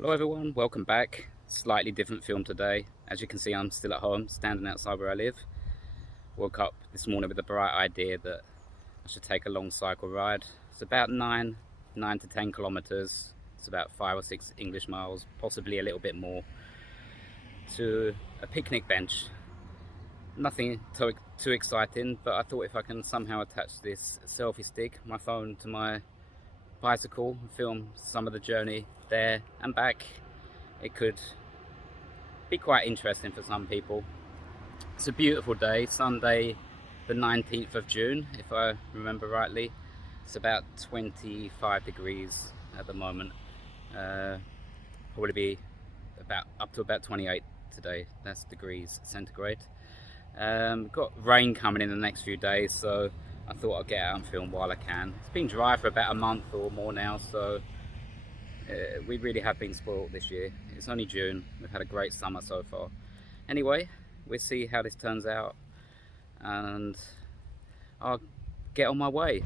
Hello everyone, welcome back. Slightly different film today. As you can see, I'm still at home, standing outside where I live. Woke up this morning with a bright idea that I should take a long cycle ride. It's about 9 to 10 kilometers. It's about 5 or 6 English miles, possibly a little bit more, to a picnic bench. Nothing too exciting, but I thought if I can somehow attach this selfie stick, my phone, to my bicycle and film some of the journey there and back, it could be quite interesting for some people. It's a beautiful day, Sunday the 19th of June, if I remember rightly. It's about 25 degrees at the moment. Probably be about up to about 28 today. That's degrees centigrade. Got rain coming in the next few days, so I thought I'd get out and film while I can. It's been dry for about a month or more now, so we really have been spoiled this year. It's only June. We've had a great summer so far. Anyway, we'll see how this turns out, and I'll get on my way.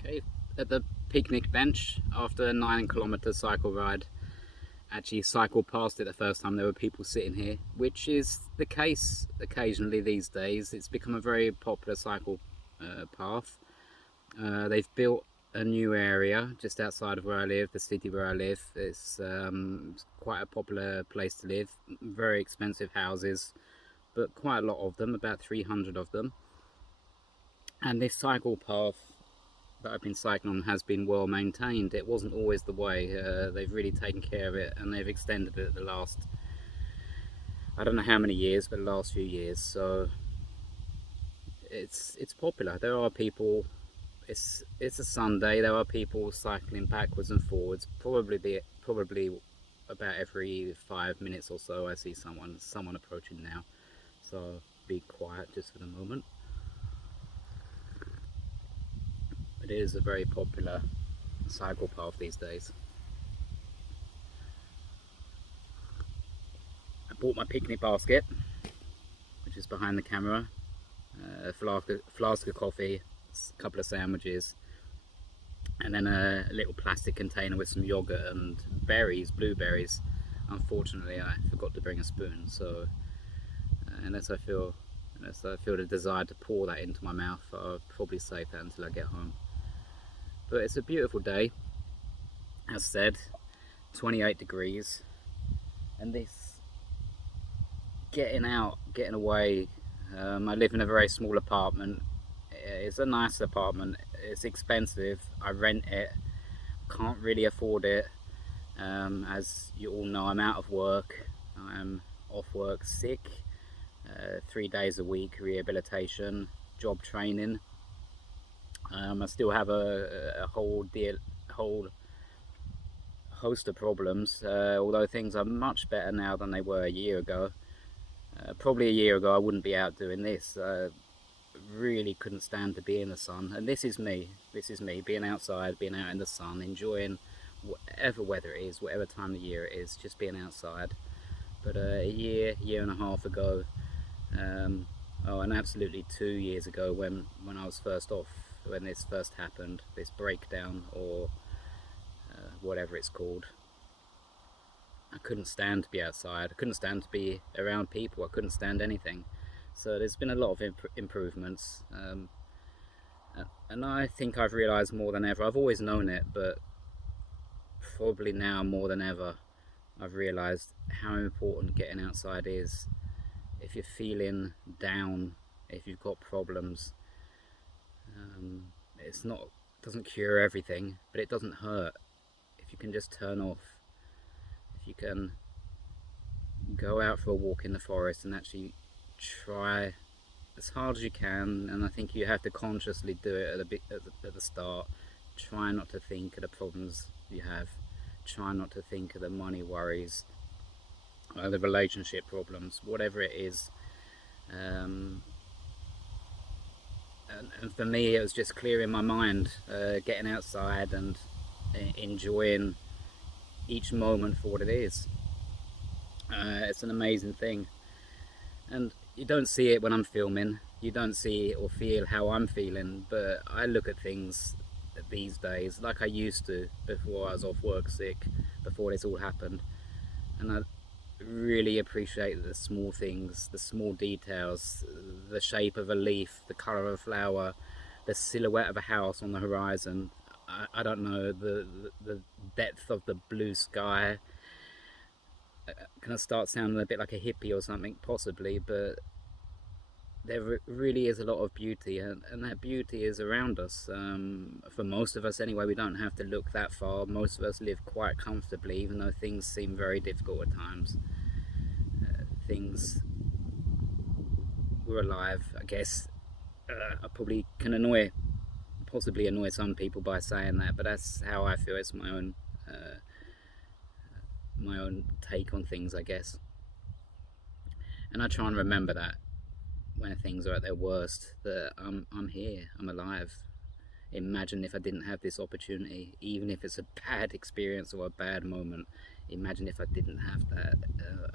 Okay, at the picnic bench after a 9 kilometer cycle ride. Actually cycled past it the first time. There were people sitting here, which is the case occasionally these days. It's become a very popular cycle path. They've built a new area just outside of where I live, the city where I live. It's quite a popular place to live. Very expensive houses, but quite a lot of them, about 300 of them. And this cycle path that I've been cycling on has been well maintained. It wasn't always the way. They've really taken care of it, and they've extended it the last, I don't know how many years, but the last few years. So it's popular. There are people. It's a Sunday. There are people cycling backwards and forwards. Probably about every 5 minutes or so I see someone approaching now. So be quiet just for the moment. It is a very popular cycle path these days. I bought my picnic basket, which is behind the camera, a flask of coffee, a couple of sandwiches, and then a little plastic container with some yogurt and berries, blueberries. Unfortunately, I forgot to bring a spoon, so unless I feel the desire to pour that into my mouth, I'll probably save that until I get home. But it's a beautiful day, as said, 28 degrees, and this getting out, getting away. I live in a very small apartment. It's a nice apartment. It's expensive. I rent it. Can't really afford it. As you all know, I'm out of work. I'm off work sick. 3 days a week, rehabilitation, job training. I still have a whole host of problems, although things are much better now than they were a year ago. Probably a year ago I wouldn't be out doing this. Really couldn't stand to be in the sun, and this is me being outside, being out in the sun, enjoying whatever weather it is, whatever time of year it is, just being outside. But a year and a half ago, and absolutely 2 years ago, when I was first off, when this first happened, this breakdown, or whatever it's called, I couldn't stand to be outside. I couldn't stand to be around people. I couldn't stand anything. So there's been a lot of improvements, and I think I've realised more than ever. I've always known it, but probably now more than ever, I've realised how important getting outside is. If you're feeling down, if you've got problems, doesn't cure everything, but it doesn't hurt. If you can just turn off, if you can go out for a walk in the forest and actually try as hard as you can, and I think you have to consciously do it at the start. Try not to think of the problems you have. Try not to think of the money worries, the relationship problems, whatever it is. And for me, it was just clearing my mind, getting outside and enjoying each moment for what it is. It's an amazing thing, and you don't see it when I'm filming. You don't see or feel how I'm feeling, but I look at things these days like I used to before I was off work sick, before this all happened, and I really appreciate the small things, the small details, the shape of a leaf, the colour of a flower, the silhouette of a house on the horizon. I don't know, the depth of the blue sky. Can I start sounding a bit like a hippie or something? Possibly, but there really is a lot of beauty, and that beauty is around us. For most of us anyway, we don't have to look that far. Most of us live quite comfortably, even though things seem very difficult at times. We're alive, I guess. I probably can possibly annoy some people by saying that, but that's how I feel. It's my own take on things, I guess. And I try and remember that when things are at their worst, that I'm here, I'm alive. Imagine if I didn't have this opportunity, even if it's a bad experience or a bad moment. Imagine if I didn't have that.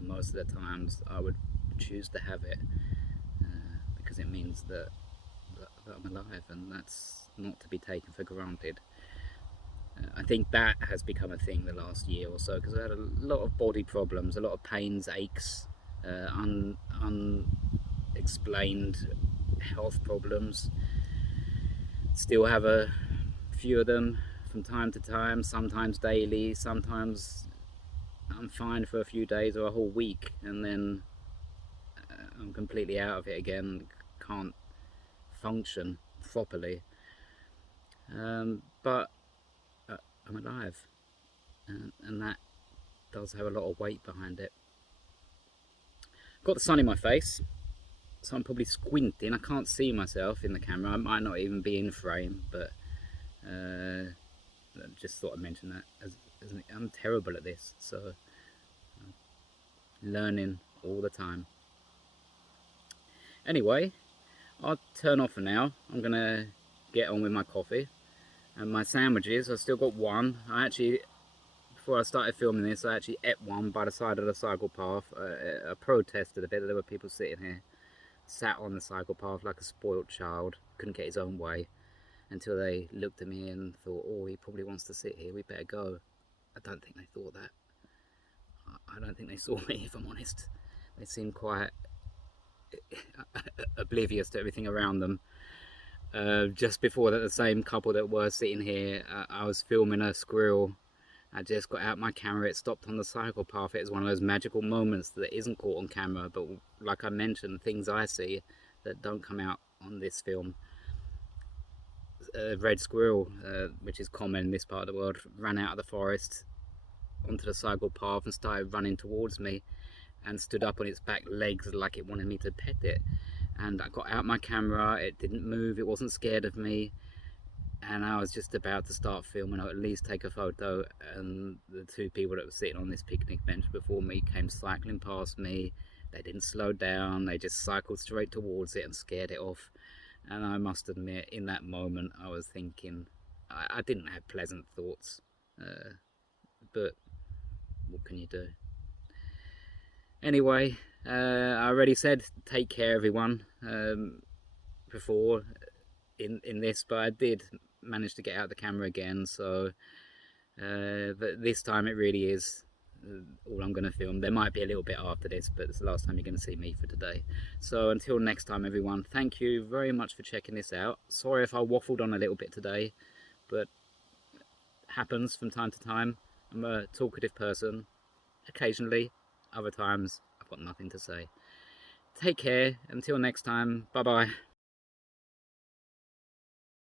Most of the times I would choose to have it, because it means that I'm alive, and that's not to be taken for granted. I think that has become a thing the last year or so, because I had a lot of body problems, a lot of pains, aches, unexplained health problems. Still have a few of them from time to time, sometimes daily, sometimes I'm fine for a few days or a whole week, and then I'm completely out of it again, can't function properly. But I'm alive, and that does have a lot of weight behind it. Got the sun in my face, so I'm probably squinting. I can't see myself in the camera. I might not even be in frame, but just thought I'd mention that. I'm terrible at this, so learning all the time. Anyway, I'll turn off for now. I'm gonna get on with my coffee and my sandwiches. I've still got one. Before I started filming this, I actually ate one by the side of the cycle path. I protested a bit. There were people sitting here, sat on the cycle path like a spoiled child, couldn't get his own way, until they looked at me and thought, oh, he probably wants to sit here, we better go. I don't think they thought that. I don't think they saw me, if I'm honest. They seemed quite oblivious to everything around them. Just before that, the same couple that were sitting here, I was filming a squirrel. I just got out my camera, it stopped on the cycle path. It was one of those magical moments that isn't caught on camera, but like I mentioned, things I see that don't come out on this film. A red squirrel, which is common in this part of the world, ran out of the forest onto the cycle path and started running towards me and stood up on its back legs like it wanted me to pet it. And I got out my camera, it didn't move, it wasn't scared of me, and I was just about to start filming or at least take a photo, and the two people that were sitting on this picnic bench before me came cycling past me. They didn't slow down, they just cycled straight towards it and scared it off. And I must admit, in that moment I was thinking, I didn't have pleasant thoughts, but what can you do? Anyway, I already said take care everyone before in this, but I did manage to get out the camera again, so but this time it really is all I'm going to film. There might be a little bit after this, but it's the last time you're going to see me for today. So until next time everyone, thank you very much for checking this out. Sorry if I waffled on a little bit today, but it happens from time to time. I'm a talkative person occasionally, other times I've got nothing to say. Take care, until next time, bye bye.